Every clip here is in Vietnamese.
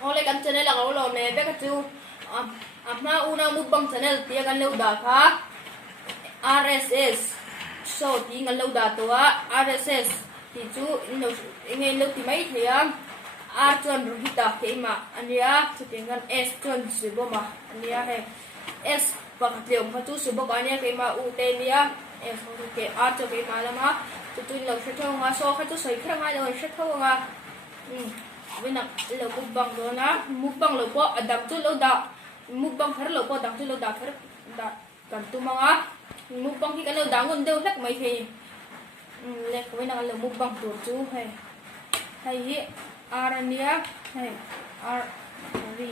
Oleh kan channel la ko lo me be ka chu apna una mukbang channel tia kan lo da kha RSS so ti ngal lo da to RSS ti chu in lo ngai lo ti mai thia a chon ru hita ke ma ania chu ti ngan S chon su bo ma ania he S pa ka tlem ka chu su bo ka ania ke ma u te nia S ho ke a cho ke ma la ma chu tu lo se thong nga so ka chu sai khra nga lo se thong nga với nè lẩu mukbang đó na mukbang lẩu po adam tu lẩu da mukbang khar lẩu po adam tu lẩu da khar da kan tu manga mukbang khi kan lẩu da ngon deu lek mai the lek với nè lẩu mukbang tu chu hay hi arania hay ar ri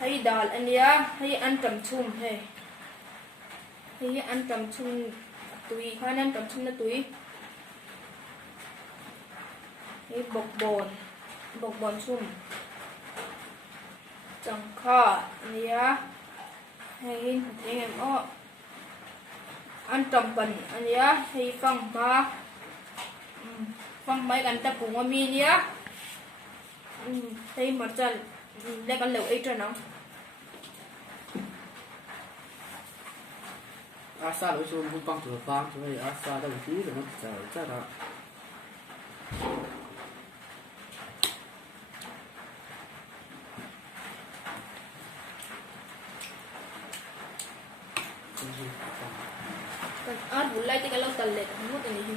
hay dal ania hay ăn tầm chum hay ăn tầm chum tui khan ăn tầm chum na tui hay bọc bòn chum chẳng kha nia hay anh em ó ăn tầm bẩn ania hay phăng mấy gần tập cùng mi nia hay mặt chân đây con lẩu ấy cho nó asa lo so mukbang tu fang so asa da wi de no cha da kan bulai ti kalau talle mo tani hi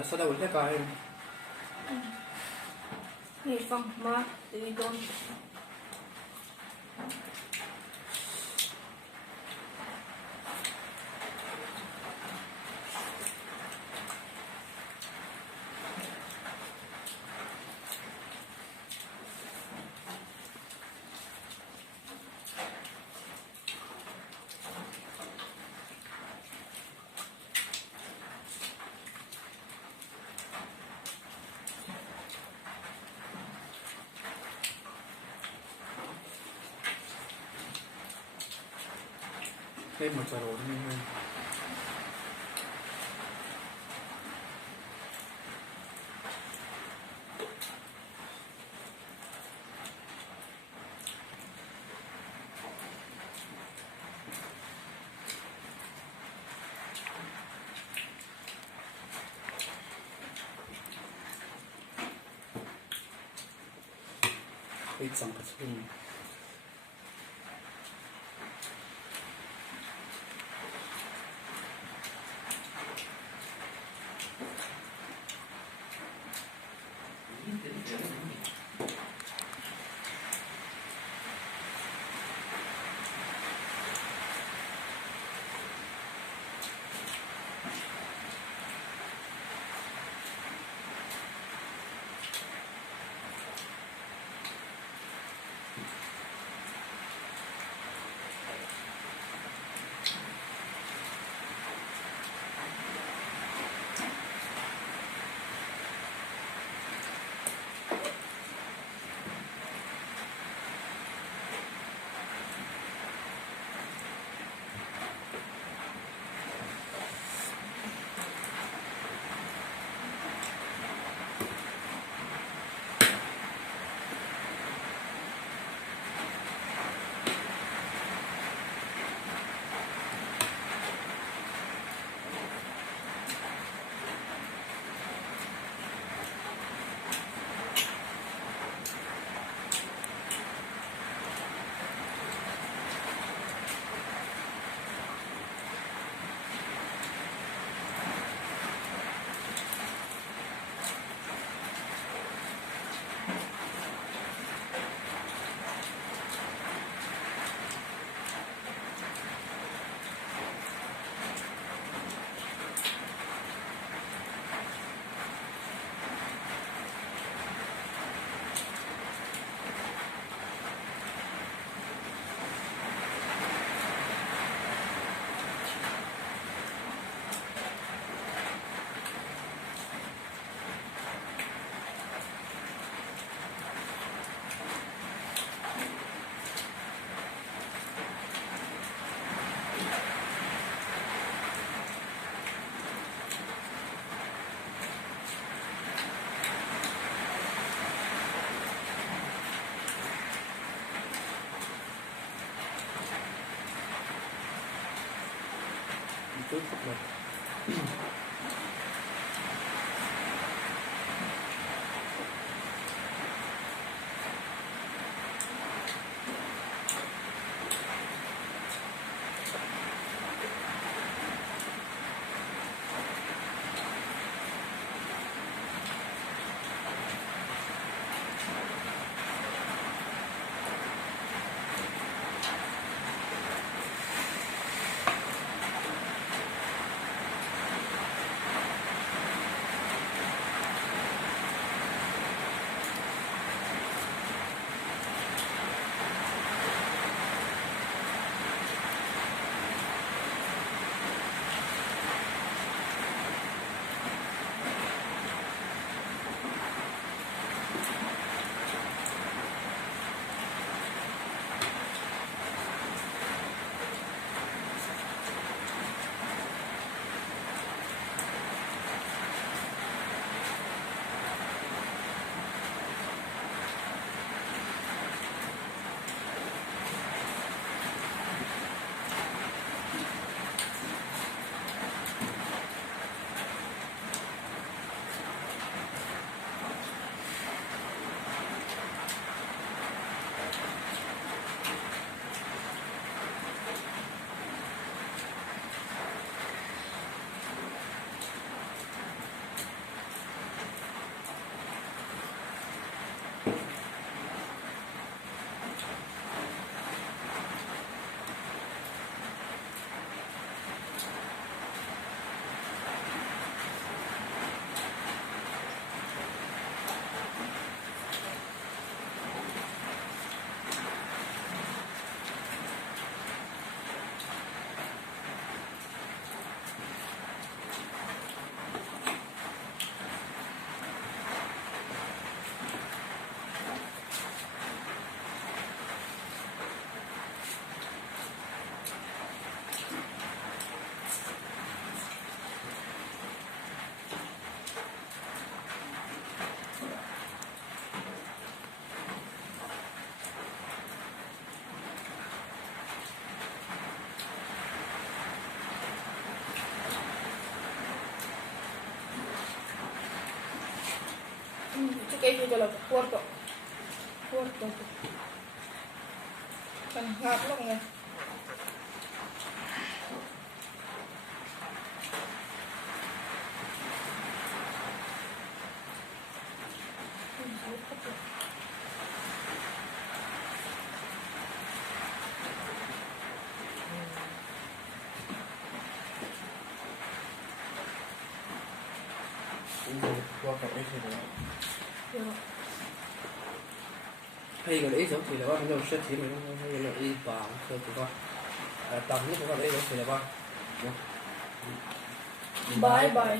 asa da wi ka hai ni phăng ma ti don cái một giờ rồi đi hơn ít dòng cái chung chút này Itu kayak gitu loh, kuarto. Kuarto. Kan ngap lo nggak? qua cặp ấy thì là Ya. hay gọi là ý giống thì là ba mình đâu sẽ chỉ mình không hay là ý bảo thôi tụi con tầm nhất của con ý giống thì là ba Bye bye.